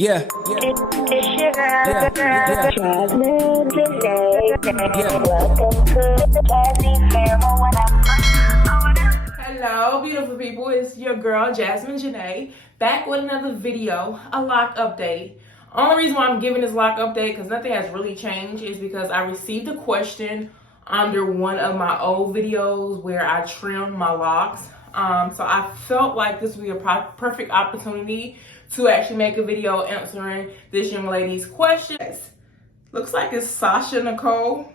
Yeah, It's your yeah, yeah, Jasmine today. yeah. Welcome to the Cassie Family. Hello, beautiful people. It's your girl, Jasmine Janae, back with another video, a lock update. Only reason why I'm giving this lock update, because nothing has really changed, is because I received a question under one of my old videos where I trimmed my locks. So I felt like this would be a perfect opportunity to actually make a video answering this young lady's questions. Looks like it's Sasha Nicole.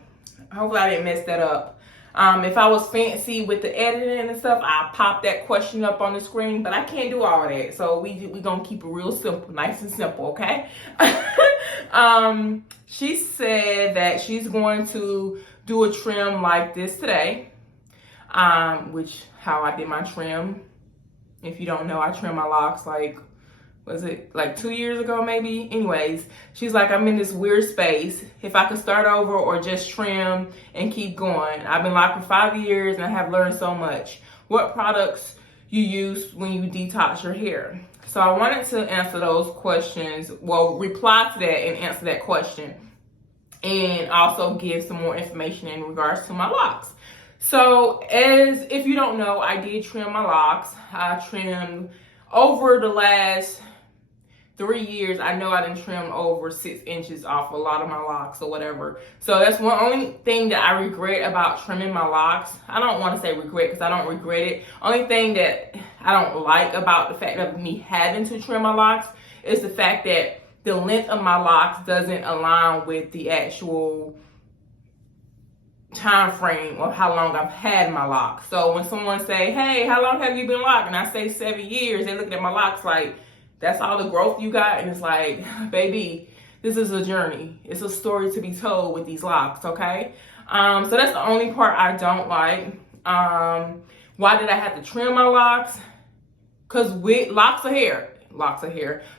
Hopefully I didn't mess that up. If I was fancy with the editing and stuff, I'll pop that question up on the screen, but I can't do all of that. So we gonna keep it real simple, nice and simple, okay? She said that she's going to do a trim like this today, which how I did my trim. If you don't know, I trim my locks was it like 2 years ago maybe? Anyways, she's like, I'm in this weird space. If I could start over or just trim and keep going. I've been locked for 5 years and I have learned so much. What products you use when you detox your hair? So I wanted to answer those questions, well, reply to that and answer that question. And also give some more information in regards to my locks. So as if you don't know, I did trim my locks. I trimmed over the last 3 years. I know I didn't trim over 6 inches off a lot of my locks or whatever. So that's one only thing that I regret about trimming my locks. I don't want to say regret because I don't regret it. Only thing that I don't like about the fact of me having to trim my locks is the fact that the length of my locks doesn't align with the actual time frame of how long I've had my locks. So when someone say, hey, how long have you been locked? And I say 7 years, they look at my locks like, that's all the growth you got? And it's like, baby, this is a journey. It's a story to be told with these locks, okay? So that's the only part I don't like. Why did I have to trim my locks? Because with locks are hair.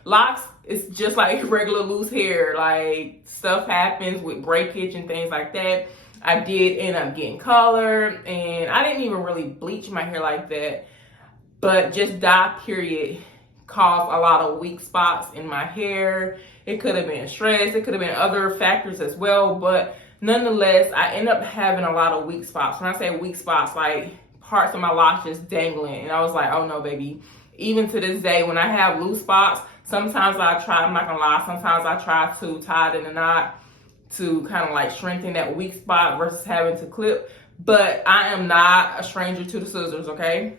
Locks is just like regular loose hair. Like, stuff happens with breakage and things like that. I did end up getting color, and I didn't even really bleach my hair like that. But just dye period caused a lot of weak spots in my hair. It could have been stress. It could have been other factors as well. But nonetheless, I end up having a lot of weak spots. When I say weak spots, like parts of my locks just dangling. And I was like, oh no, baby. Even to this day, when I have loose spots, sometimes I try, I'm not gonna lie, sometimes I try to tie it in a knot to kind of like strengthen that weak spot versus having to clip. But I am not a stranger to the scissors, okay?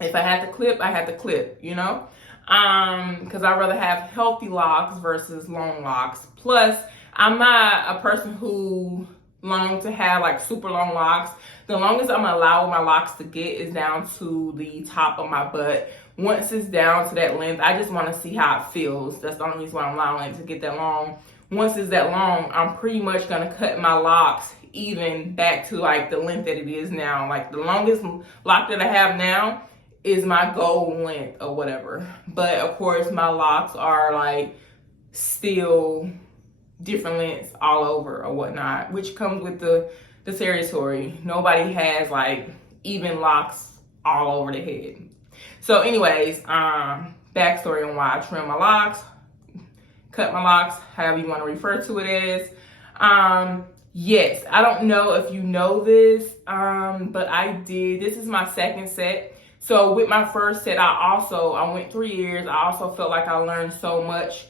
If I had to clip, I had to clip, you know? Because I'd rather have healthy locks versus long locks. Plus, I'm not a person who longs to have like super long locks. The longest I'm allowing my locks to get is down to the top of my butt. Once it's down to that length, I just want to see how it feels. That's the only reason why I'm allowing it to get that long. Once it's that long, I'm pretty much going to cut my locks even back to like the length that it is now. Like the longest lock that I have now is my goal length or whatever. But of course my locks are like still different lengths all over or whatnot, which comes with the territory. Nobody has like even locks all over the head. So anyways, backstory on why I trim my locks, cut my locks, however you want to refer to it as. Yes, I don't know if you know this, but I did. This is my second set. So with my first set, I went 3 years. I also felt like I learned so much,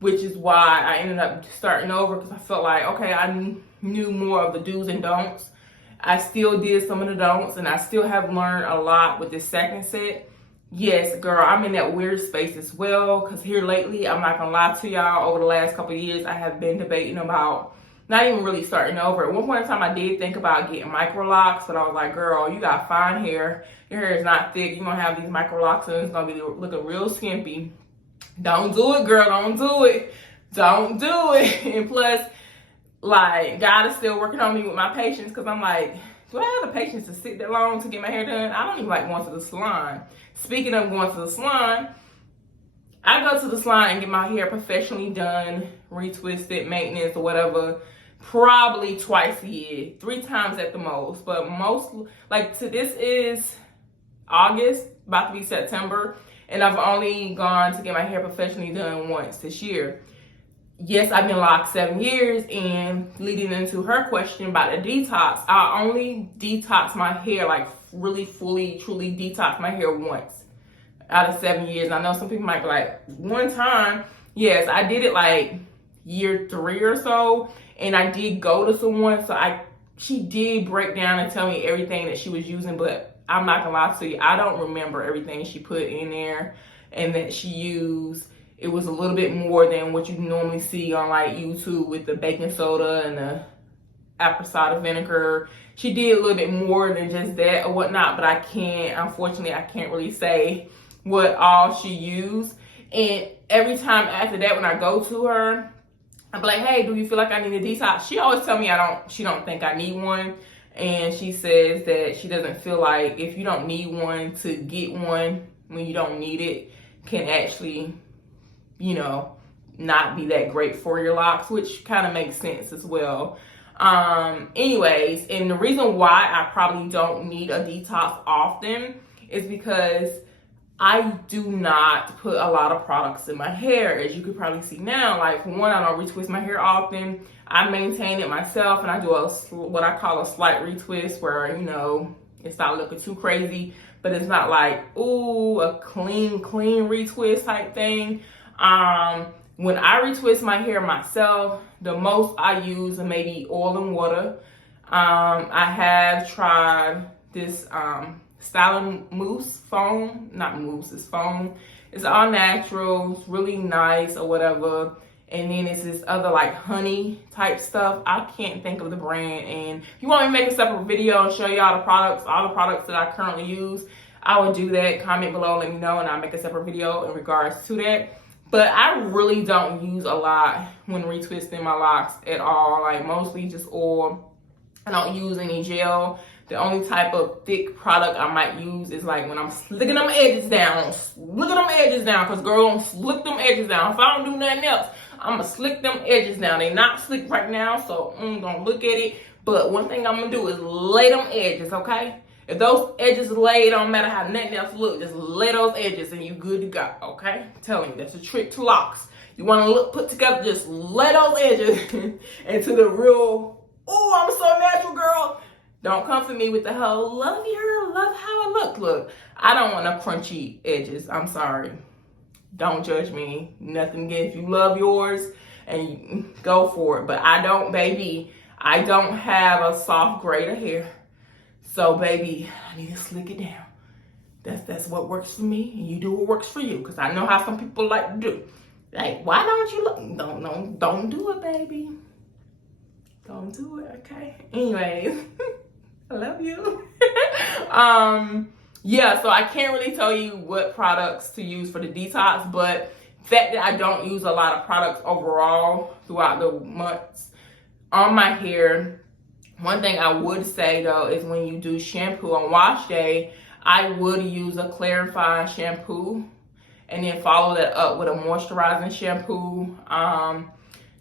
which is why I ended up starting over, because I felt like, okay, I knew more of the do's and don'ts. I still did some of the don'ts, and I still have learned a lot with this second set. Yes, girl, I'm in that weird space as well, because here lately, I'm not going to lie to y'all, over the last couple of years, I have been debating about not even really starting over. At one point in time, I did think about getting micro locks, but I was like, girl, you got fine hair. Your hair is not thick. You're going to have these micro locks, and it's going to be looking real skimpy. Don't do it, girl. Don't do it. Don't do it. And plus, like, God is still working on me with my patience, because I'm like, do I have the patience to sit that long to get my hair done? I don't even like going to the salon. Speaking of going to the salon, I go to the salon and get my hair professionally done, retwisted, maintenance, or whatever, probably twice a year, 3 times at the most. But most, like, this is August, about to be September, and I've only gone to get my hair professionally done once this year. Yes, I've been locked 7 years, and leading into her question about the detox, I only detox my hair, like really fully, truly detox my hair once out of 7 years. I know some people might be like, one time. Yes, I did it like year 3 or so, and I did go to someone, so she did break down and tell me everything that she was using, but I'm not gonna lie to you, I don't remember everything she put in there and that she used. It was a little bit more than what you normally see on like YouTube with the baking soda and the apple cider vinegar. She did a little bit more than just that or whatnot, but unfortunately, I can't really say what all she used. And every time after that, when I go to her, I'm like, hey, do you feel like I need a detox? She always tell me she don't think I need one. And she says that she doesn't feel like if you don't need one, to get one when you don't need it can actually, not be that great for your locks, which kind of makes sense as well. Anyways, and the reason why I probably don't need a detox often is because I do not put a lot of products in my hair. As you could probably see now, like for one, I don't retwist my hair often. I maintain it myself, and I do what I call a slight retwist where, it's not looking too crazy, but it's not like, ooh, a clean retwist type thing. When I retwist my hair myself, the most I use is maybe oil and water. I have tried this styling mousse foam, not mousse, it's foam. It's all natural, it's really nice or whatever. And then it's this other like honey type stuff. I can't think of the brand. And if you want me to make a separate video and show you all the products that I currently use, I will do that. Comment below, let me know, and I'll make a separate video in regards to that. But I really don't use a lot when retwisting my locks at all. Like mostly just oil. I don't use any gel. The only type of thick product I might use is like when I'm slicking them edges down. Because girl, don't slick them edges down. If I don't do nothing else, I'm gonna slick them edges down. They not slick right now, so don't look at it. But one thing I'm gonna do is lay them edges, okay? If those edges lay, it don't matter how nothing else look. Just lay those edges and you good to go, okay? I'm telling you, that's a trick to locks. You want to look put together, just lay those edges into the real, oh, I'm so natural, girl. Don't come for me with the whole, love how I look. Look, I don't want no crunchy edges. I'm sorry. Don't judge me. Nothing against you. Love yours and you go for it. But I don't, baby. I don't have a soft grade of hair. So, baby, I need to slick it down. That's what works for me, and you do what works for you. Because I know how some people like to do. Like, why don't you look? Don't do it, baby. Don't do it, okay? Anyways, I love you. Yeah, so I can't really tell you what products to use for the detox, but the fact that I don't use a lot of products overall throughout the months on my hair. One thing I would say though is when you do shampoo on wash day, I would use a clarifying shampoo and then follow that up with a moisturizing shampoo.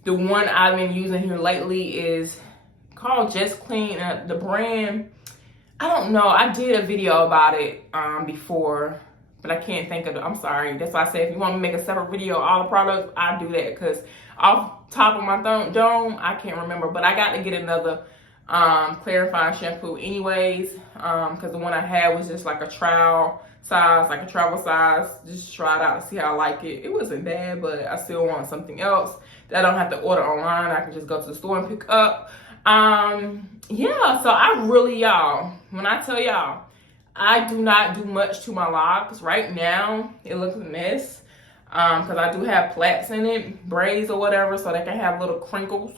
The one I've been using here lately is called Just Clean. The brand, I don't know. I did a video about it before, but I can't think of it. I'm sorry. That's why I said if you want me to make a separate video of all the products, I'll do that because off top of my dome, I can't remember. But I got to get another clarifying shampoo anyways, because the one I had was just like a trial size, like a travel size. Just try it out to see how I like it. It wasn't bad, but I still want something else that I don't have to order online. I can just go to the store and pick up. Yeah, so I really, y'all, when I tell y'all, I do not do much to my locks. Right now, it looks a mess. Because I do have plaits in it, braids or whatever, so they can have little crinkle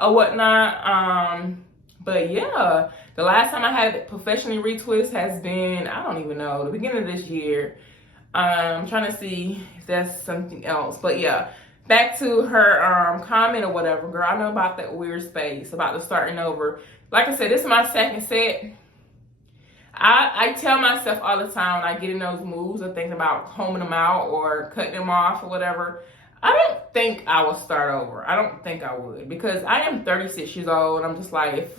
or whatnot. But yeah, the last time I had it professionally retwist has been, I don't even know, the beginning of this year. I'm trying to see if that's something else. But yeah, back to her comment or whatever, girl, I know about that weird space, about the starting over. Like I said, this is my second set. I tell myself all the time when I get in those moods of thinking about combing them out or cutting them off or whatever, I don't think I will start over. I don't think I would, because I am 36 years old and I'm just like, if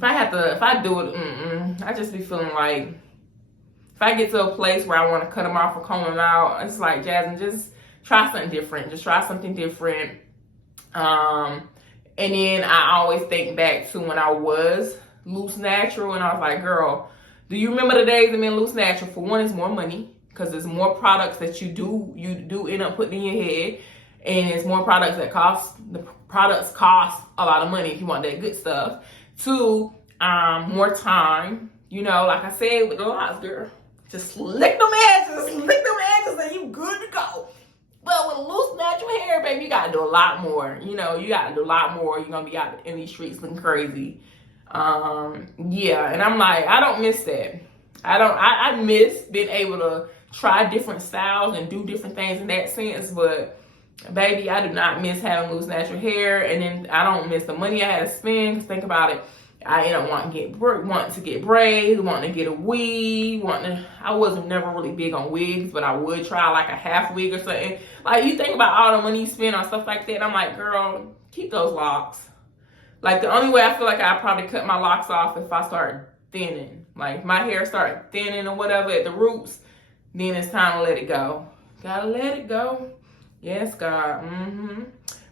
I do it, I just be feeling like, if I get to a place where I want to cut them off or comb them out, it's like, Jasmine, just try something different. Just try something different. And then I always think back to when I was loose natural, and I was like, girl, do you remember the days of being loose natural? For one, it's more money because there's more products that you do end up putting in your head, and it's more products that cost. The products cost a lot of money if you want that good stuff. Two, more time. You know, like I said with the Locs, girl, just lick them edges, and you good to go. But with loose natural hair, baby, you gotta do a lot more. You know, you gotta do a lot more. You're gonna be out in these streets looking crazy. Yeah, and I'm like, I don't miss that. I miss being able to try different styles and do different things in that sense. But baby, I do not miss having loose natural hair, and then I don't miss the money I had to spend. 'Cause think about it. I ended up wanting to get braids, wanting to get a wig, I wasn't never really big on wigs, but I would try like a half wig or something. Like, you think about all the money you spend on stuff like that, and I'm like, girl, keep those locks. Like, the only way I feel like I probably cut my locks off if I start thinning. Like, if my hair start thinning or whatever at the roots, then it's time to let it go. Gotta let it go. Yes, God.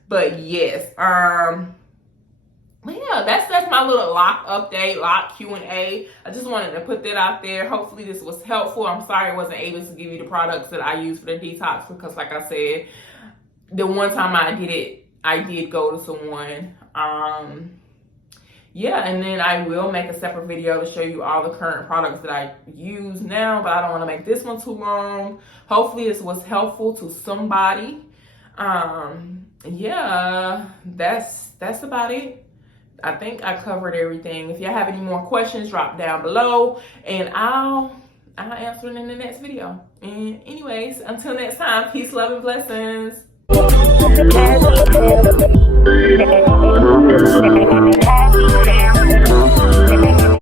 But yes, but yeah, that's my little lock update, lock Q&A. I just wanted to put that out there. Hopefully this was helpful. I'm sorry I wasn't able to give you the products that I use for the detox because, like I said, the one time I did it, I did go to someone. Yeah, and then I will make a separate video to show you all the current products that I use now, but I don't want to make this one too long. Hopefully this was helpful to somebody. Yeah, that's about it. I think I covered everything. If y'all have any more questions, drop down below, and I'll answer them in the next video. And anyways, until next time, peace, love, and blessings.